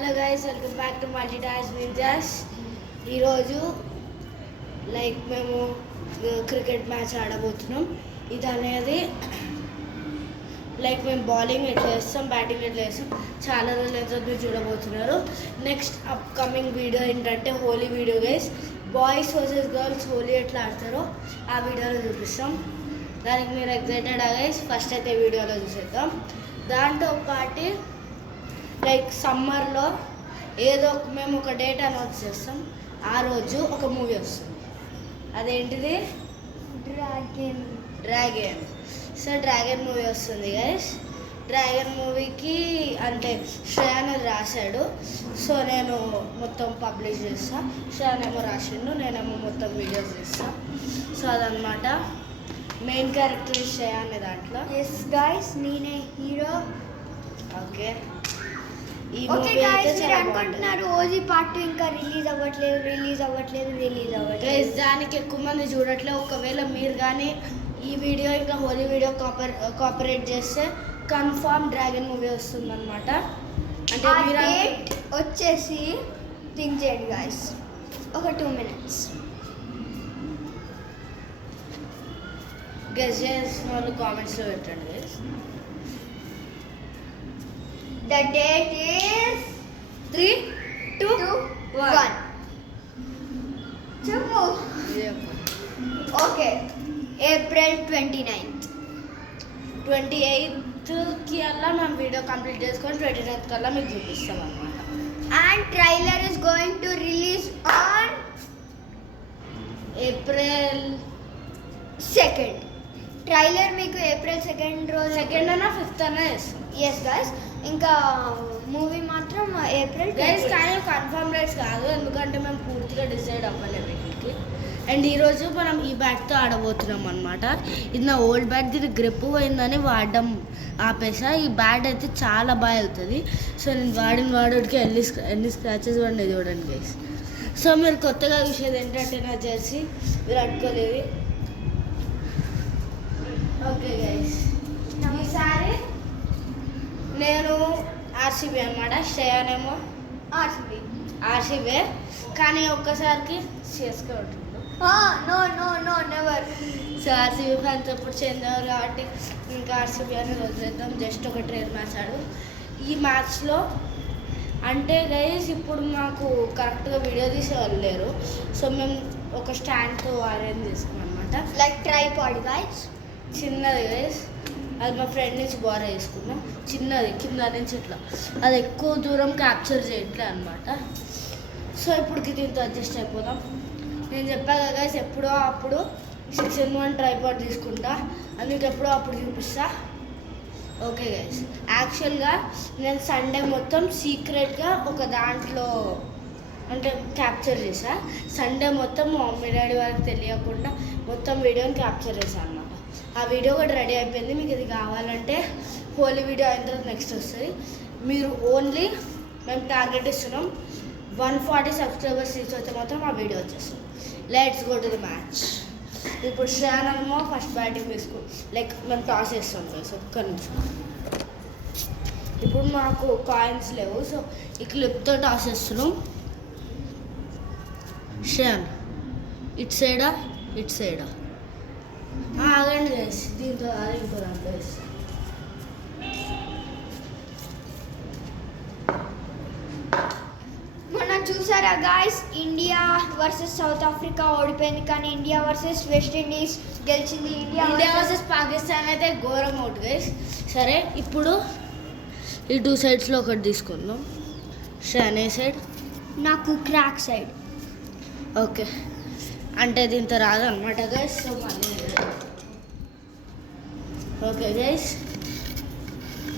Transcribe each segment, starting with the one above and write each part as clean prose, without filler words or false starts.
Hello guys, welcome back to multitask ninjas. ఈరోజు మేము cricket match ఆడబోతున్నాం. ఇది అనేది మేము బౌలింగ్ ఎట్లా వేస్తాం, బ్యాటింగ్ ఎట్లా వేస్తాం, చాలా రోజులు ఎంత మీరు చూడబోతున్నారు. నెక్స్ట్ అప్కమింగ్ వీడియో ఏంటంటే Holi video guys. Boys versus girls Holi ఎట్లా ఆడతారో ఆ వీడియోలో చూపిస్తాం. దానికి మీరు ఎక్సైటెడ్ గైస్? ఫస్ట్ అయితే వీడియోలో చూసేద్దాం. దాంతో పాటు సమ్మర్లో ఏదో మేము ఒక డేట్ అనౌన్స్ చేస్తాం. ఆ రోజు ఒక మూవీ వస్తుంది. అదేంటిది? డ్రాగన్. సో డ్రాగన్ మూవీ వస్తుంది గైస్. డ్రాగన్ మూవీకి అంటే శ్రేయాన్ రాశాడు. సో నేను మొత్తం పబ్లిష్ చేస్తా. శ్రేయాన్ ఏమో రాసిండు, నేనేమో మొత్తం వీడియోస్ చేస్తా. సో అదనమాట. మెయిన్ క్యారెక్టర్ శ్రేయాన్ దాంట్లో. ఎస్ గైస్, నేనే హీరో. ఓకే గైస్, మీరు అనుకుంటున్నారు ఓజీ పార్ట్ 2 ఇంకా రిలీజ్ అవ్వట్లేదు. గైస్, దానికి ఎక్కువ మంది చూడట్లేదు. ఒకవేళ మీరు కానీ ఈ వీడియో ఇంకా హోలీ వీడియో కోఆపరేట్ చేస్తే కన్ఫర్మ్ డ్రాగన్ మూవీ వస్తుంది అనమాట. అంటే మీరు వచ్చేసి థింక్ చేయండి గైస్, ఒక 2 minutes. గెస్ చేసిన వాళ్ళు కామెంట్స్లో పెట్టండి గైస్. The date is 3, 2, 1. చెప్పు. Okay, April 29th. 28కి అలా మేము వీడియో కంప్లీట్ చేసుకొని 29th కల్లా మీకు చూపిస్తాం అనమాట. And trailer is going to release on April 2nd. Trailer మీకు April 2nd రోజు, 2nd అన్నా 5th అన్నా చేస్తాం. Yes guys. ఇంకా మూవీ మాత్రం April గైస్, కానీ కన్ఫర్మ్ డేట్స్ కాదు, ఎందుకంటే మేము పూర్తిగా డిసైడ్ అవ్వలేదు వీటికి. అండ్ ఈరోజు మనం ఈ బ్యాట్తో ఆడబోతున్నాం అనమాట. ఇది నా ఓల్డ్ బ్యాట్, దీని గ్రిప్ పోయిందని వాడడం ఆపేసా. ఈ బ్యాట్ అయితే చాలా బాగా వెళ్తుంది. సో నేను వాడికి ఎన్ని స్క్రాచెస్ పడినాయి చూడండి గైస్. సో మీరు కొత్తగా చూసేది ఏంటంటే నా జెర్సీ విరాట్ కోహ్లీది. ఓకే గైస్, ఈసారి నేను ఆర్సీబీ అనమాట. శ్రేయానేమో ఆర్సీబీ, కానీ ఒక్కసారికి సిఎస్కే ఉంటుంది. No never. So RCB fans ఎప్పుడు చేంజ్ అవ్వరు కాబట్టి ఇంకా ఆర్సీబీ అనేది వదిలేద్దాం. జస్ట్ ఒక ట్రైల్ మ్యాచ్ ఆడు. ఈ మ్యాచ్లో అంటే గైస్ ఇప్పుడు మాకు కరెక్ట్గా వీడియో తీసేవాళ్ళు లేరు. సో మేము ఒక స్టాండ్తో అరేంజ్ చేసుకున్నాం అనమాట. లైక్ ట్రైపాడ్ గైస్, చిన్నది గైస్. అది మా ఫ్రెండ్ నుంచి బోరా చేసుకున్నాం. చిన్నది, కింద నుంచి ఇట్లా. అది ఎక్కువ దూరం క్యాప్చర్ చేయట్లే అనమాట. సో ఇప్పటికి దీంతో అడ్జస్ట్ అయిపోదాం. నేను చెప్పాను కదా గైస్, ఎప్పుడో అప్పుడు 6-in-1 ట్రైపాడ్ తీసుకుంటా, అందుకు ఎప్పుడో అప్పుడు చూపిస్తా. ఓకే గైస్, యాక్చువల్గా నేను సండే మొత్తం సీక్రెట్గా ఒక దాంట్లో అంటే క్యాప్చర్ చేసా. సండే మొత్తం మా మమ్మీ డాడీ వాళ్ళకి తెలియకుండా మొత్తం వీడియోని క్యాప్చర్ చేశాను అనమాట. ఆ వీడియో కూడా రెడీ అయిపోయింది. మీకు ఇది కావాలంటే హోలీ వీడియో అయిన తర్వాత నెక్స్ట్ వస్తుంది. మీరు ఓన్లీ మేము టార్గెట్ ఇస్తున్నాం 140 సబ్స్క్రైబర్స్ తీసుకొస్తే మాత్రం ఆ వీడియో వచ్చేస్తుంది. Let's go to the match. ఇప్పుడు శ్రేయానేమో ఫస్ట్ బ్యాటింగ్ తీసుకో. మేము టాస్ వేస్తాం కదా. ఒక్క నిమిషం. ఇప్పుడు మాకు కాయిన్స్ లేవు, సో ఈ క్లిప్తో టాస్ వేస్తున్నాం. శ్రేయాన్ ఇటు సైడా ఇటు సైడా? ఆగండి గైస్, దీంతో ఇంకో దాంట్లో వేస్తాం. మొన్న చూసారా guys, India versus south Africa ఓడిపోయింది, కానీ ఇండియా వర్సెస్ వెస్ట్ ఇండీస్ గెలిచింది. ఇండియా వర్సెస్ పాకిస్తాన్ అయితే ఘోరం అవుట్ గైస్. సరే, ఇప్పుడు ఈ 2 సైడ్స్లో ఒకటి తీసుకుందాం. శ్రేయాన్ ఏ సైడ్? నాకు క్రాక్ సైడ్. ఓకే, అంటే దీంతో రాదు అనమాట గైస్. సో మళ్ళీ ఓకే గైస్,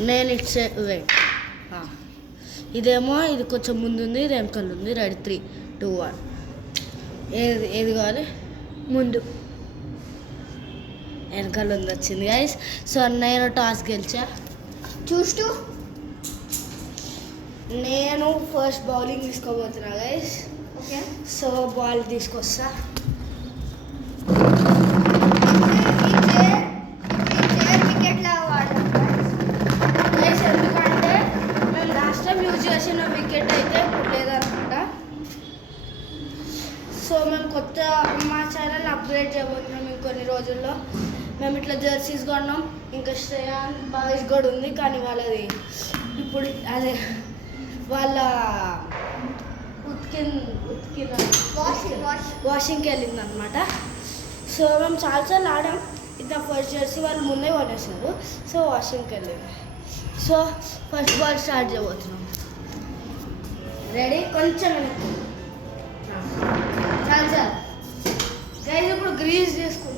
నేను ఇటు సైడ్ వెయిట్. ఇదేమో ఇది కొంచెం ముందు ఉంది, ఇది వెనకాల ఉంది. రెడీ 3, 2, 1. ఏది కావాలి? ముందు. వెనకాల ఉంది వచ్చింది గైస్. సో నేను టాస్ గెలిచా. చూస్తూ నేను ఫస్ట్ బౌలింగ్ తీసుకోబోతున్నా గైస్. ఓకే, సో బాల్ తీసుకొస్తా. వికెట్లా వాడతాం గైస్, ఎందుకంటే మేము లాస్ట్ టైం యూజ్ చేసిన వికెట్ అయితే ఇప్పుడు లేదనమాట. సో మేము కొత్త మా ఛానల్ అప్గ్రేడ్ చేయబోతున్నాం ఇంకొన్ని రోజుల్లో. మేము ఇట్లా జెర్సీస్ కొన్నాం, ఇంకా శ్రేయాన్ బాయ్స్ కూడా ఉంది, కానీ వాళ్ళది ఇప్పుడు అదే వాళ్ళ ఉతికిన వాషింగ్కి వెళ్ళింది అనమాట. సో మేము చాలాసార్లు ఆడాం. ఇది ఫస్ట్ జెర్సీ వాళ్ళు ముందే కొనేసారు, సో వాషింగ్కి వెళ్ళింది. సో ఫస్ట్ బాల్ స్టార్ట్ చేయబోతున్నాం. రెడీ? కొంచెం చాలు చాలు గైస్. ఇప్పుడు గ్రీజ్ చేసుకుంటాం.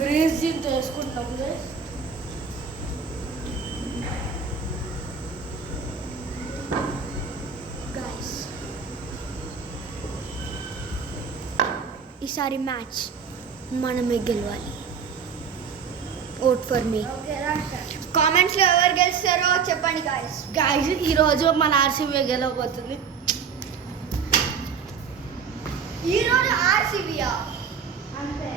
గ్రీజ్ దీంతో వేసుకుంటాం గైస్. గైస్ ఈసారి మ్యాచ్ మనమే గెలవాలి. Vote for me. కామెంట్స్లో ఎవరు గెలుస్తారో చెప్పండి గాయస్. గైస్ ఈరోజు మన ఆర్సీబీ గెలవబోతుంది. ఈరోజు ఆర్సీబీయా అంతే,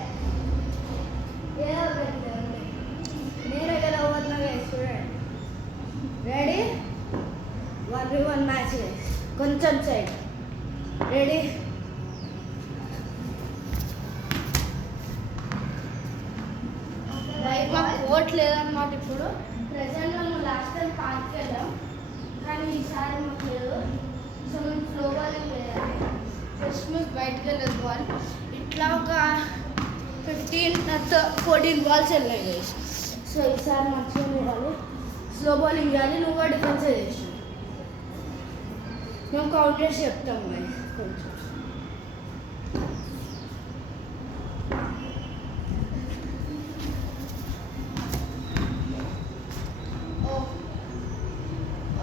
నేనే గెలవబోతున్నా గైస్. చూడండి, రెడీ? 1v1 match guys. కొంచెం సైడ్. రెడీ? మాకు ఓట్ లేదన్నమాట. ఇప్పుడు ప్రజెంట్లో మేము లాస్ట్ టైం పార్క్కి వెళ్ళాం, కానీ ఈసారి మాకు లేదు. సో మేము స్లో బాలింగ్ వేయాలి. ఫస్ట్ మీకు బయటకు వెళ్ళదు బాల్. ఇట్లా ఒక 14 బాల్స్ వెళ్ళాయి గైస్. సో ఈసారి మంచిగా వేయాలి, స్లో బాలింగ్ వేయాలి. నువ్వు కూడా డిఫెన్స్ చేసి మేము కౌంటర్స్ చెప్తాం గైస్. కొంచెం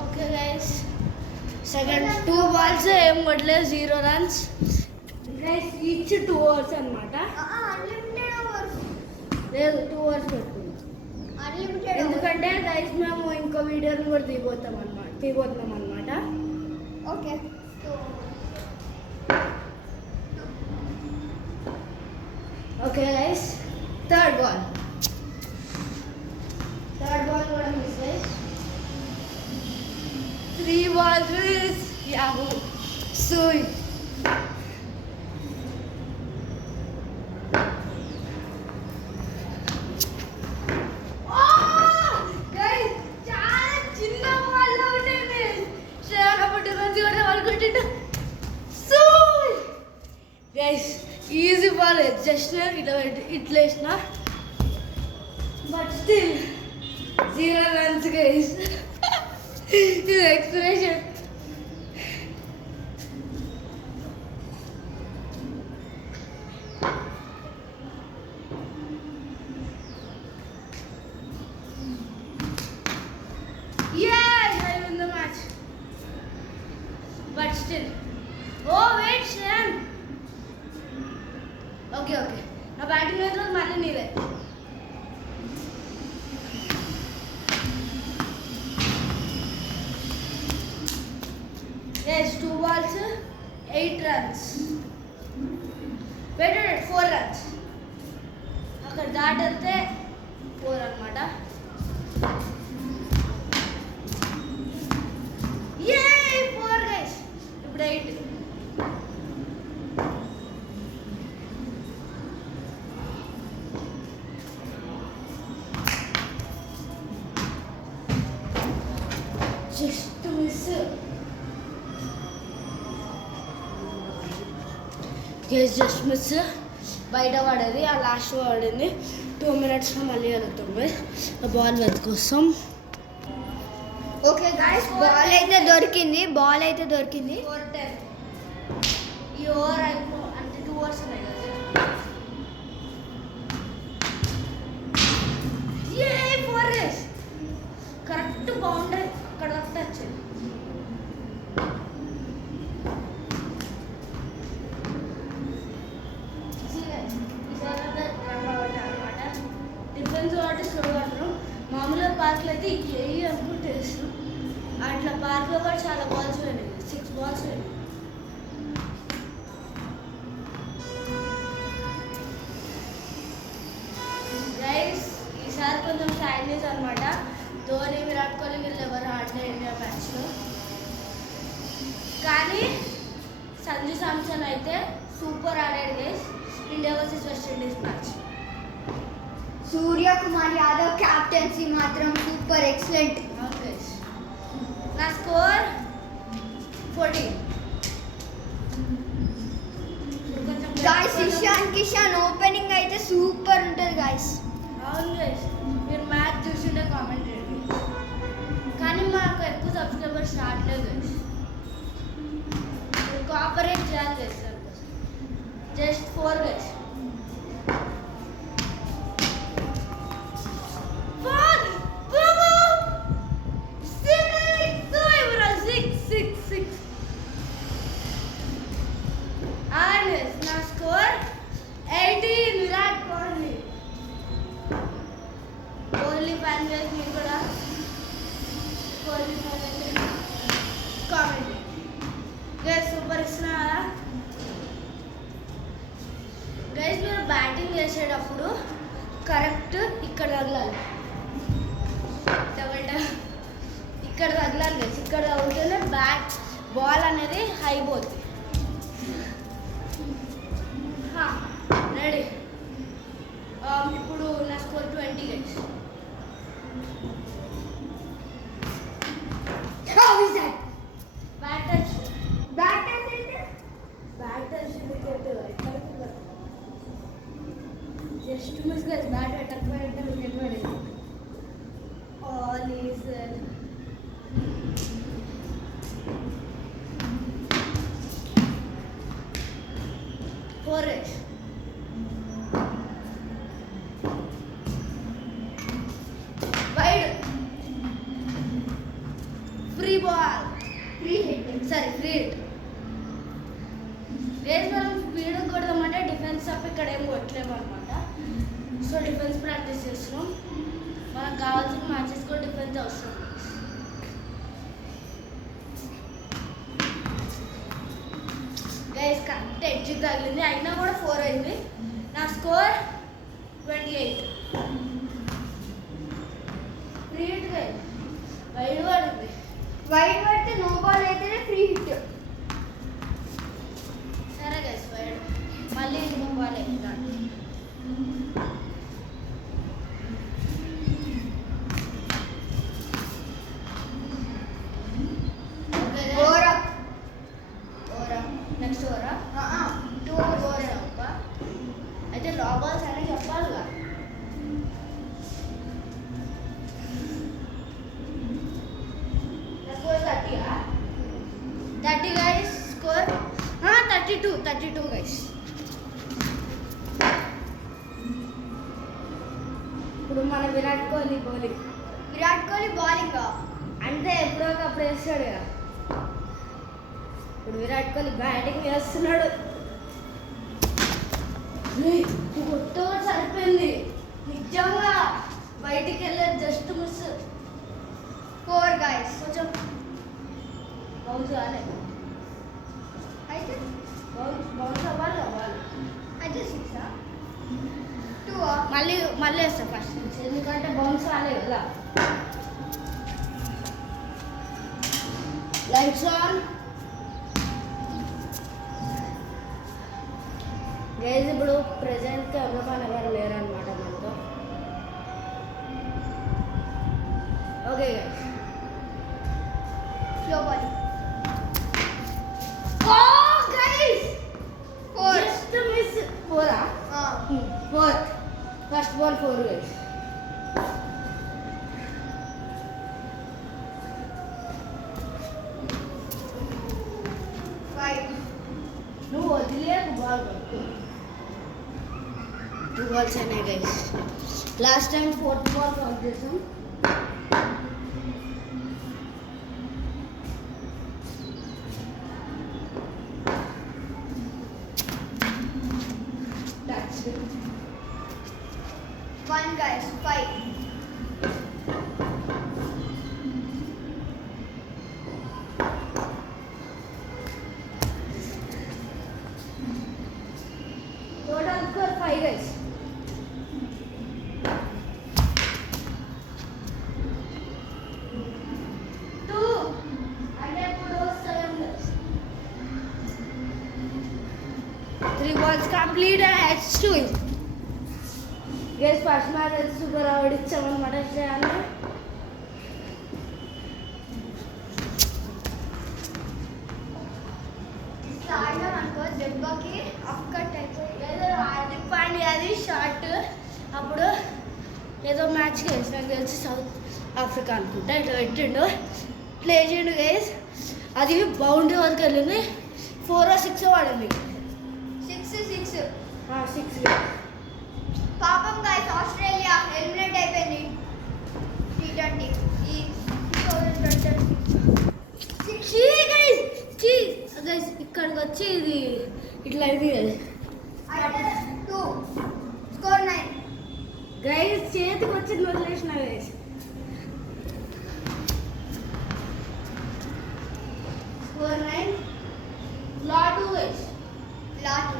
ఓకే గైస్. సెకండ్ 2 balls ఏం కొట్టలేదు, 0 runs గైస్. ఈచ్ 2 overs అనమాట. అన్లిమిటెడ్ ఓవర్స్ లేదు, 2 overs పెట్టుకున్నాం. అన్లిమిటెడ్ ఎందుకంటే గైస్ మేము ఇంకో వీడియోని కూడా తీయబోతున్నాం అనమాట. Okay. Okay guys, third ball కూడా miss guys. 3 balls miss. Yahoo సూయ్. చాలా చిన్న బాల్ ఉంటుంది. శ్రేయాపట్టి మంచి కూడా అనుకుంటుంటా. సూయ్ గైస్, ఈజీ బాల్. జస్ట్ ఇట్లా వేసిన, బట్ స్టిల్ 0 runs గైస్. ఇది expression. Yes, I win the match. But still. Oh wait, Shreyan. Okay. నా బ్యాటింగ్ అయితే మళ్ళీ నీదే. Yes, 2 balls, 8 runs. Wait, 4 runs. అక్కడ దాటితే 4 అనమాట. Yay, 4 guys. ఇప్పుడు 8. Just miss. Yes, just miss. బయట పడేది, ఆ లాస్ట్ పడింది. 2 minutesలో మళ్ళీ వెళ్తుంది ఆ బాల్ వెతుకొస్తాం. ఓకే గాయస్, బాల్ అయితే దొరికింది. 4-10. ఈ ఓవర్ అంటే 2 overs ఉన్నాయి కదా. ఏ 4 runs. కరెక్ట్ బౌండరీ అక్కడ దాకా వచ్చింది. డిఫెన్స్ వాటి స్లో అంటారు. మామూలుగా పార్క్లో అయితే ఏ అనుకుంటే వేస్తాం. అట్లా పార్క్లో కూడా చాలా బాల్స్ పోయినాయి, 6 balls పోయినాయి. గైస్ ఈసారి కొంచెం చైనీస్ అనమాట. ధోని, విరాట్ కోహ్లీ వీళ్ళు ఎవరు ఆడలే ఇండియా మ్యాచ్లో. కానీ సంజు శాంసన్ అయితే సూపర్ ఆడాడు guys India versus West Indies match. Surya Kumar Yadav captaincy మాత్రం సూపర్ ఎక్సలెంట్. నా score 14. Guys Ishan Kishan opening అయితే సూపర్ ఉంటుంది గాయ్స్. అవును గైస్, మీరు మ్యాచ్ చూసిండే కామెంట్ చేయండి. కానీ మాకు ఎక్కువ సబ్స్క్రైబర్స్ రావట్లేదు గైస్. మీరు కోఆపరేట్ చేయాలి గైస్. జస్ట్ 4 గైస్. 6. నా స్కోర్ 18. విరాట్ కోహ్లీ. కోహ్లీ ఫ్యాన్ గైస్, మీరు కూడా కోహ్లీ ఫ్యాన్ అయితే కామెంట్ గైస్. సూపర్ ఇస్తున్నా కదా గైస్. మీరు బ్యాటింగ్ చేసేటప్పుడు కరెక్ట్ ఇక్కడ తగలాలి. ఇక్కడ తగలాలి గైస్. ఇక్కడ తగిలితేనే బాల్ అనేది హై పోతుంది. రెడీ. ఇప్పుడు నా score 20 guys. Just miss guys. Bat పెట్టకపోయింటే వికెట్ పడేది. All is well. Forest. Wide. Free ball. Free hit. Sorry, free hit. Guys మనం స్పీడ్ కొడదామంటే డిఫెన్స్ అప్ ఇక్కడ ఏం కొట్టలేము అనమాట. సో డిఫెన్స్ ప్రాక్టీస్ చేస్తున్నాం. మనకు కావాల్సిన మ్యాచెస్ కూడా డిఫెన్స్ అవసరం. గైస్ కరెక్ట్ ఎడ్జ్ తగిలింది, అయినా కూడా 4 అయింది. నా స్కోర్ 28. Free hit guys. వైడ్ పడింది. వైడ్ పడితే నో బాల్ అయితేనే ఫ్రీ హిట్. సరే గైస్, వైడ్ మళ్ళీ ఇంకో బాల్ వేస్తున్నాడు. నెక్స్ట్ ఓవరా 2 ఓవర్స్ అవ్వ. అయితే లా బాల్స్ అని చెప్పాలిగా. Score 30 guys. Score 32 guys. ఇప్పుడు మన విరాట్ కోహ్లీ బౌలింగ్. విరాట్ కోహ్లీ బౌలింగ్ అంటే ఎప్పుడో ఒకప్పుడు వేస్తాడు కదా. ఇప్పుడు విరాట్ కోహ్లీ బ్యాటింగ్ చేస్తున్నాడు. కొత్తగా సరిపోయింది నిజంగా. బయటికి వెళ్ళేది జస్ట్ మిస్. 4 గాయ్స్. కొంచెం బౌన్స్ కాలే. అయితే బౌన్స్ అవ్వాలి అవ్వాలి. అయితే 6 2 మళ్ళీ వేస్తా ఫస్ట్ నుంచి, ఎందుకంటే బౌన్స్ కాలే కదా. Lights on guys. ఇప్పుడు ప్రెసెంట్ కెమెరామెన్ ఎవరు లేరు అనమాట మనతో. Okay guys. Slow ball. Guys 4 just miss. 4 4 first ball 4 గైజ్. నువ్వు వదిలేకు బాల్. 2 balls అయినాయి guys. Last time 4th ball count చేసాం. That's it. 1 guys. 5 total score 5 guys. balls complete H to it. Guys, first match is super ఆడిచ్చామన్నమాట శ్రేయాన్ని. అనుకో దెబ్బకి అక్కట్ అయిపోయి హార్దిక్ పాండ్యా అది షార్ట్ అప్పుడు ఏదో మ్యాచ్కి వేసి నాకు తెలిసి సౌత్ ఆఫ్రికా అనుకుంటా ఇట్లా పెట్టిండు ప్లే చేయండు గైస్ అది బౌండరీ వరకు వెళ్ళింది 4 or 6 పడింది 6 6 పాపం గైస్ ఆస్ట్రేలియా ఎలిమినేట్ అయిపోయింది T20 ఈ 2020 గైస్ ఇక్కడికి వచ్చి ఇది ఇట్లా అయింది కదా 2 స్కోర్ 9 గైస్ చేతికి వచ్చింది వదిలేసిన guys score 9 lot guys lot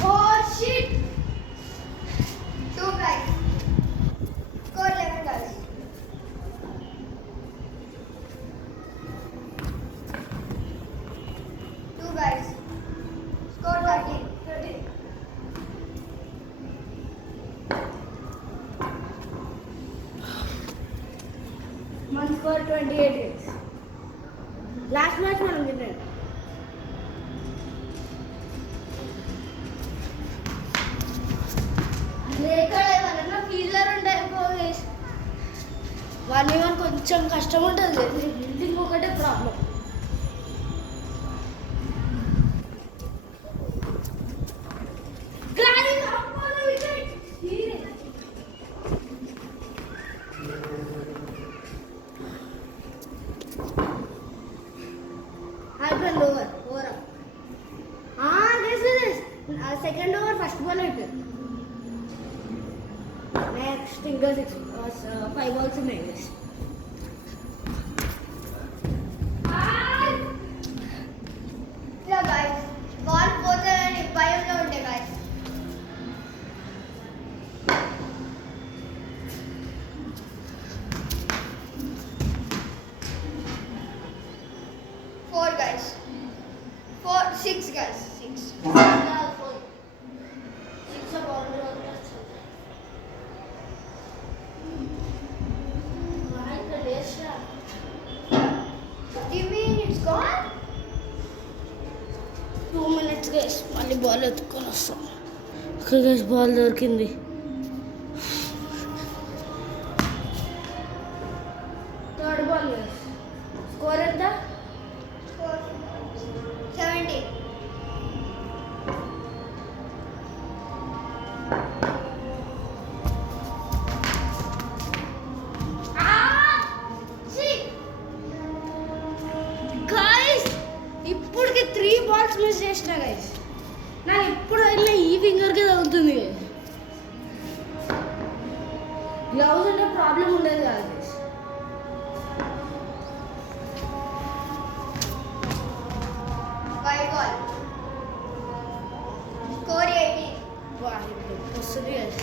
oh shit 2 guys score 11 guys 2 guys score 13 మన స్కోర్ 28 గైస్ లాస్ట్ మ్యాచ్ మనం విన్నాం ఫీల్డర్ ఉంటే 1v1 కొంచెం కష్టం ఉంటుంది ఫీల్డింగ్ ఒకటే ప్రాబ్లం అయిపోయింది over second over first ball అయిపోయింది నెక్స్ట్ ఇంకా 5 balls ఉన్నాయి ఇలా guys బాల్ పోతుందని భయంలో ఉండే guys Four guys. 6 guys. 6. Do you mean it's gone? 2 minutes guys మళ్ళీ బాల్ ఎత్తుకొని వస్తాం ఓకే గైస్ బాల్ దొరికింది థర్డ్ బాల్ గైస్ స్కోర్ ఎంత 17. గైస్ ఇప్పటికి 3 balls మిస్ చేసిన గైస్ నాకు ఇప్పుడు వెళ్ళిన ఈ ఫింగర్కి తగ్గుతుంది గైస్ గ్లౌజ్ అంటే ప్రాబ్లం ఉండేది కాదు గైస్ White ball. Score 18. వస్తుంది గైస్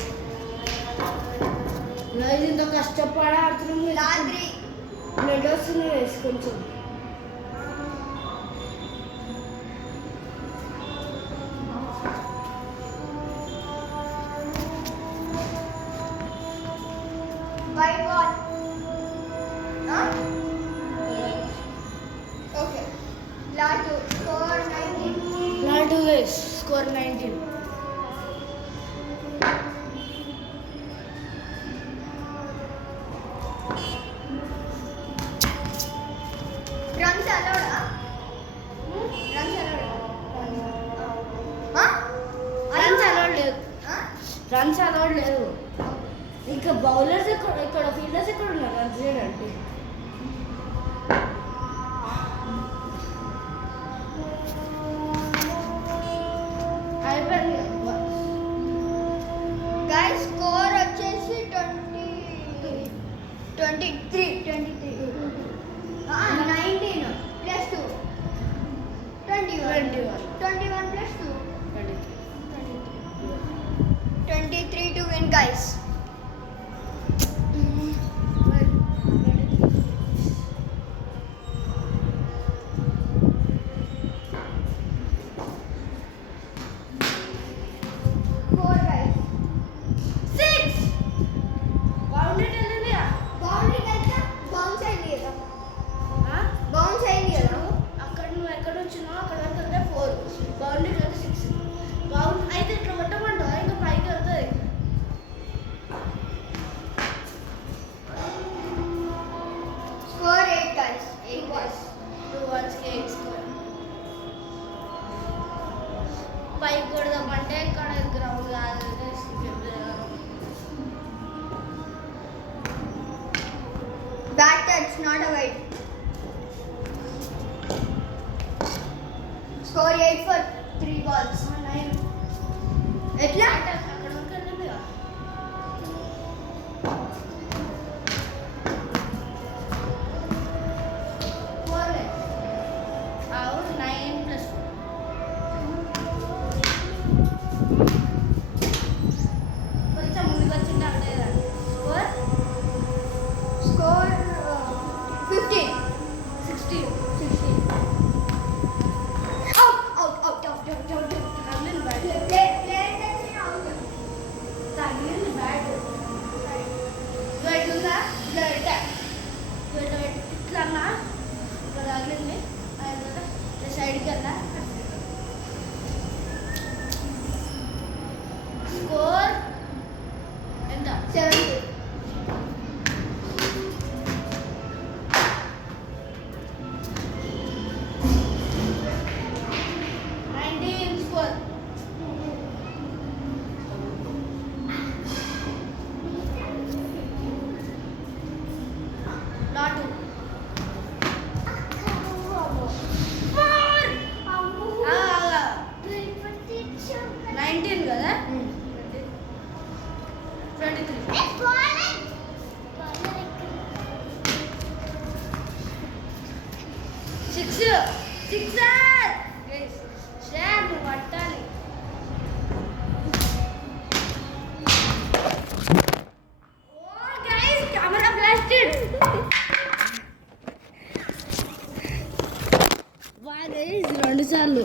గైస్ ఇంత కష్టపడి ఆడుతున్నాం Last 3. బ్లడ్ వస్తుంది గైస్ కొంచెం White ball. Huh? Okay. Last 2. Score 19. Lot guys score 19 Runs allowed, huh? Runs allowed. Huh? Runs allowed లేదు Huh? రన్స్ అలౌడ్ లేదు ఇంకా బౌలర్స్ ఇక్కడ ఫీల్డర్స్ ఎక్కడ ఉన్నారు రన్స్ చేయడానికి అయిపోయింది Guys, score వచ్చేసి 23. 19 plus 2. 21. 21 plus 2. 23 to win, guys. అంటే ఇక్కడ గ్రౌండ్ కాదు bat touch not a wide. Score 8 for 3 balls. ఎట్లా అక్కడ వరకు వెళ్ళింది కదా. అవును 9+4. కొంచెం ముందుకు వచ్చింది అంటే score score 15. 16. Out out out out out. తగిలింది బ్యాట్. తగిలింది బ్యాట్. ఇట్లా ఇట్లా అన్నా ఇట్లా తగిలింది. సైడ్కి వెళ్ళా. స్కోర్ ఎంత? 70. స్కోర్ నాట్ 19 కదా. 23. 6. నువ్వు పట్టాలి. Camera blasted. రెండు సార్లు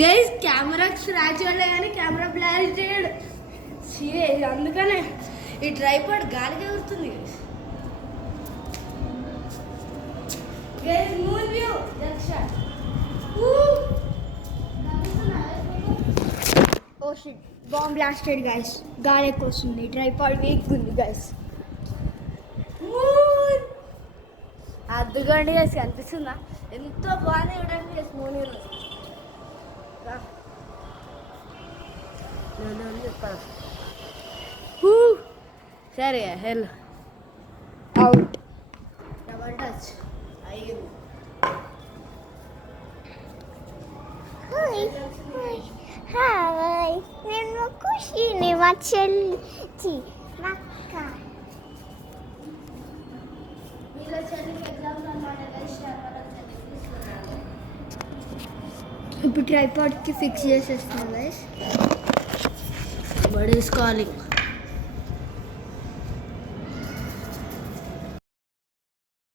గైస్ కెమెరా స్క్రాచ్ పడలే కానీ కెమెరా బ్లాస్టెడ్. అందుకనే ఈ ట్రైపాడ్ గాలికి ఎగురుతుంది guys. Moon view junction. Oh shit, bomb blasted guys. గాలి ఎక్కువ వస్తుంది, ట్రైపాడ్ వీక్ ఉంది గైస్. అద్దుకోండి గైస్, కనిపిస్తుందా? ఎంతో బాగానే చూడండి గైస్. మూన్ సరే హెల్ అవుట్. Double touch. అయ్యో హాయ్, నేను ఖుషిని మా చెల్లి నక్క. వీళ్ళ చెల్లికి ఎగ్జామ్స్ అన్నమాట గైస్. ఇప్పుడు ట్రైపాడ్కి ఫిక్స్ చేసేస్తున్నాం గైస్. Bud is calling.